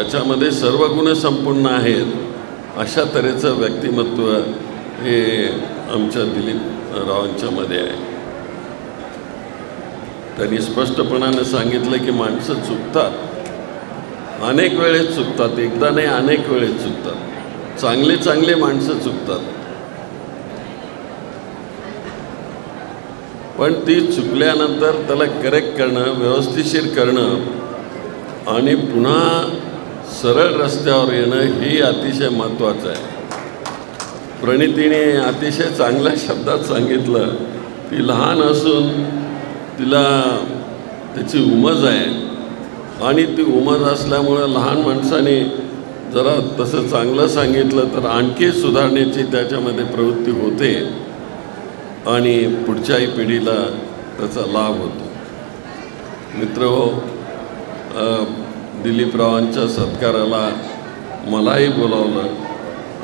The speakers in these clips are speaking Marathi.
ज्याच्यामध्ये सर्व गुण संपूर्ण आहेत अशा तऱ्हेचं व्यक्तिमत्व हे आमच्या दिलीप रावांच्यामध्ये आहे। त्यांनी स्पष्टपणाने सांगितलं की माणसं चुकतात, अनेक वेळेस चुकतात, एकदा नाही अनेक वेळेस चुकतात, चांगले माणसं चुकतात, पण ती चुकल्यानंतर त्याला करेक्ट करणं, व्यवस्थिशीर करणं आणि पुन्हा सरळ रस्त्यावर येणं ही अतिशय महत्त्वाचं आहे। प्रणितीने अतिशय चांगल्या शब्दात सांगितलं, ती लहान असून तिला त्याची उमज आहे आणि ती उमज असल्यामुळं लहान माणसाने जरा तसं चांगलं सांगितलं तर आणखी सुधारण्याची त्याच्यामध्ये प्रवृत्ती होते आणि पुढच्याही पिढीला त्याचा लाभ होतो। मित्रहो, दिलीपरावांच्या सत्काराला मलाही बोलावलं,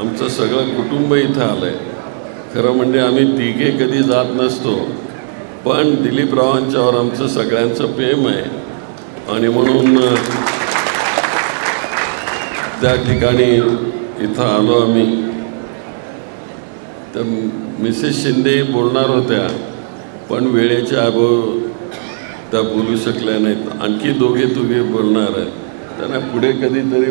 आमचं सगळं कुटुंब इथं आलं आहे। खरं म्हणजे आम्ही तिघे कधी जात नसतो, पण दिलीपरावांच्यावर आमचं सगळ्यांचं प्रेम आहे आणि म्हणून त्या ठिकाणी इथं आलो आम्ही। तर मिसेस शिंदे बोलणार होत्या, पण वेळेच्या अभाव त्या बोलू शकल्या नाहीत। आणखी दोघे बोलणार आहेत, त्यांना पुढे कधीतरी